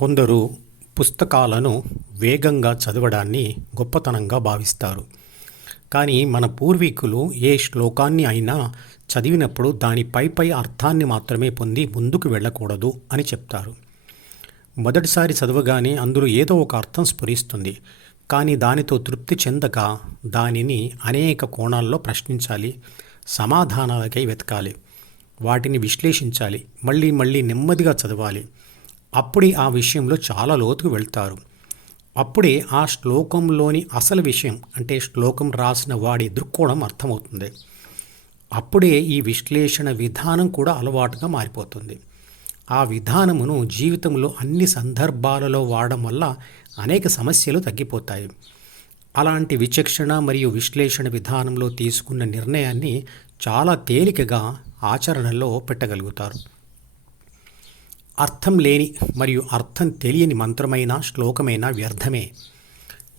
కొందరు పుస్తకాలను వేగంగా చదవడాన్ని గొప్పతనంగా భావిస్తారు. కానీ మన పూర్వీకులు ఏ శ్లోకాన్ని అయినా చదివినప్పుడు దాని పై అర్థాన్ని మాత్రమే పొంది ముందుకు వెళ్ళకూడదు అని చెప్తారు. మొదటిసారి చదవగానే అందులో ఏదో ఒక అర్థం స్ఫురిస్తుంది. కానీ దానితో తృప్తి చెందక దానిని అనేక కోణాల్లో ప్రశ్నించాలి, సమాధానాలకై వెతకాలి, వాటిని విశ్లేషించాలి, మళ్ళీ నెమ్మదిగా చదవాలి. అప్పుడే ఆ విషయంలో చాలా లోతుకు వెళ్తారు. అప్పుడే ఆ శ్లోకంలోని అసలు విషయం, అంటే శ్లోకం రాసిన వాడి దృక్కోణం అర్థమవుతుంది. అప్పుడే ఈ విశ్లేషణ విధానం కూడా అలవాటుగా మారిపోతుంది. ఆ విధానమును జీవితంలో అన్ని సందర్భాలలో వాడడం వల్ల అనేక సమస్యలు తగ్గిపోతాయి. అలాంటి విచక్షణ మరియు విశ్లేషణ విధానంలో తీసుకున్న నిర్ణయాన్ని చాలా తేలికగా ఆచరణలో పెట్టగలుగుతారు. అర్థం లేని మరియు అర్థం తెలియని మంత్రమైన శ్లోకమైన వ్యర్థమే.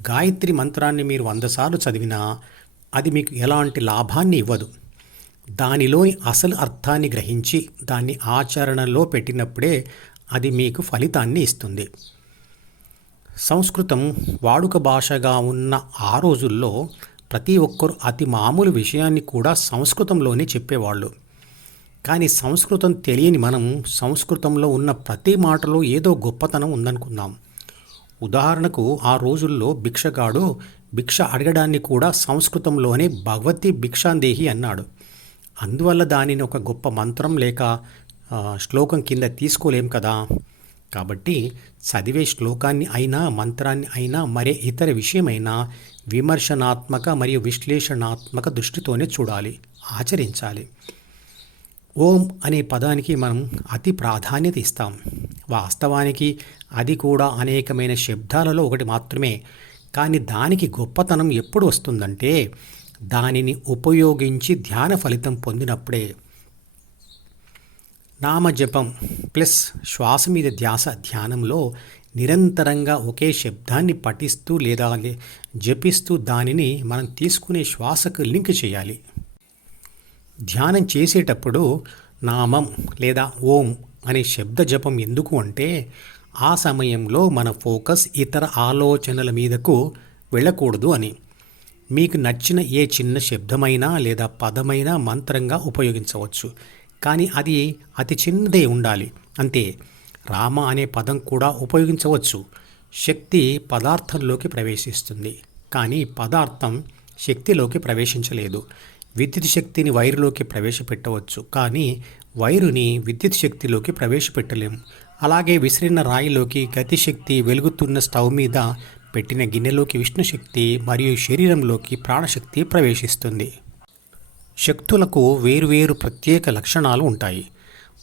గాయత్రి మంత్రాన్ని మీరు 100 సార్లు చదివినా అది మీకు ఎలాంటి లాభాన్ని ఇవ్వదు. దానిలోని అసలు అర్థాన్ని గ్రహించి దాన్ని ఆచరణలో పెట్టినప్పుడే అది మీకు ఫలితాన్ని ఇస్తుంది. సంస్కృతం వాడుక భాషగా ఉన్న ఆ రోజుల్లో ప్రతి ఒక్కరు అతి మామూలు విషయాన్ని కూడా సంస్కృతంలోనే చెప్పేవాళ్ళు. కానీ సంస్కృతం తెలియని మనం సంస్కృతంలో ఉన్న ప్రతి మాటలో ఏదో గొప్పతనం ఉందనుకున్నాం. ఉదాహరణకు ఆ రోజుల్లో భిక్షగాడు భిక్ష అడగడాన్ని కూడా సంస్కృతంలోనే భగవతి భిక్షాందేహి అన్నాడు. అందువల్ల దానిని ఒక గొప్ప మంత్రం లేక శ్లోకం కింద తీసుకోలేం కదా. కాబట్టి చదివే శ్లోకాన్ని అయినా మంత్రాన్ని అయినా మరే ఇతర విషయమైనా విమర్శనాత్మక మరియు విశ్లేషణాత్మక దృష్టితోనే చూడాలి, ఆచరించాలి. ఓం అనే పదానికి మనం అతి ప్రాధాన్యత ఇస్తాం. వాస్తవానికి అది కూడా అనేకమైన శబ్దాలలో ఒకటి మాత్రమే. కానీ దానికి గొప్పతనం ఎప్పుడు వస్తుందంటే దానిని ఉపయోగించి ధ్యాన ఫలితం పొందినప్పుడే. నామజపం ప్లస్ శ్వాస మీద ధ్యాస ధ్యానంలో నిరంతరంగా ఒకే శబ్దాన్ని పఠిస్తూ లేదా జపిస్తూ దానిని మనం తీసుకునే శ్వాసకు లింక్ చేయాలి. ధ్యానం చేసేటప్పుడు నామం లేదా ఓం అనే శబ్ద జపం ఎందుకు అంటే ఆ సమయంలో మన ఫోకస్ ఇతర ఆలోచనల మీదకు వెళ్ళకూడదు అని. మీకు నచ్చిన ఏ చిన్న శబ్దమైనా లేదా పదమైనా మంత్రంగా ఉపయోగించవచ్చు. కానీ అది అతి చిన్నదే ఉండాలి అంతే. రామ అనే పదం కూడా ఉపయోగించవచ్చు. శక్తి పదార్థంలోకి ప్రవేశిస్తుంది, కానీ పదార్థం శక్తిలోకి ప్రవేశించలేదు. విద్యుత్ శక్తిని వైరులోకి ప్రవేశపెట్టవచ్చు, కానీ వైరుని విద్యుత్ శక్తిలోకి ప్రవేశపెట్టలేము. అలాగే విసిరిన రాయిలోకి గతిశక్తి, వెలుగుతున్న స్టవ్ మీద పెట్టిన గిన్నెలోకి విష్ణుశక్తి మరియు శరీరంలోకి ప్రాణశక్తి ప్రవేశిస్తుంది. శక్తులకు వేరువేరు ప్రత్యేక లక్షణాలు ఉంటాయి.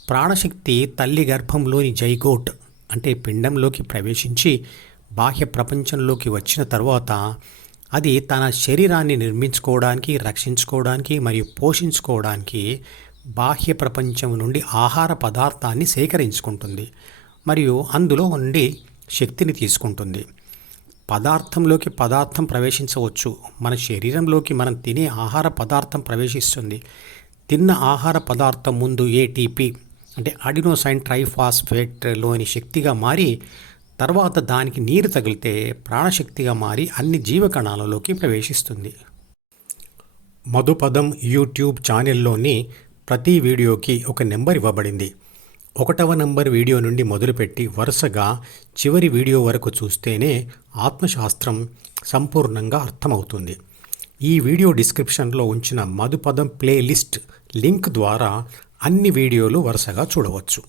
ప్రాణశక్తి తల్లి గర్భంలోని జైగోట్ అంటే పిండంలోకి ప్రవేశించి బాహ్య ప్రపంచంలోకి వచ్చిన తర్వాత అది తన శరీరాన్ని నిర్మించుకోవడానికి, రక్షించుకోవడానికి మరియు పోషించుకోవడానికి బాహ్య ప్రపంచం నుండి ఆహార పదార్థాన్ని సేకరించుకుంటుంది మరియు అందులో నుండి శక్తిని తీసుకుంటుంది. పదార్థంలోకి పదార్థం ప్రవేశించవచ్చు. మన శరీరంలోకి మనం తినే ఆహార పదార్థం ప్రవేశిస్తుంది. తిన్న ఆహార పదార్థం ముందు ఏటీపీ అంటే అడినోసైన్ ట్రైఫాస్ఫేట్లోని శక్తిగా మారి తర్వాత దానికి నీరు తగిలితే ప్రాణశక్తిగా మారి అన్ని జీవకణాలలోకి ప్రవేశిస్తుంది. మధుపదం యూట్యూబ్ ఛానల్లోని ప్రతి వీడియోకి ఒక నెంబర్ ఇవ్వబడింది. 1వ నంబర్ వీడియో నుండి మొదలుపెట్టి వరుసగా చివరి వీడియో వరకు చూస్తేనే ఆత్మశాస్త్రం సంపూర్ణంగా అర్థమవుతుంది. ఈ వీడియో డిస్క్రిప్షన్లో ఉంచిన మధుపదం ప్లేలిస్ట్ లింక్ ద్వారా అన్ని వీడియోలు వరుసగా చూడవచ్చు.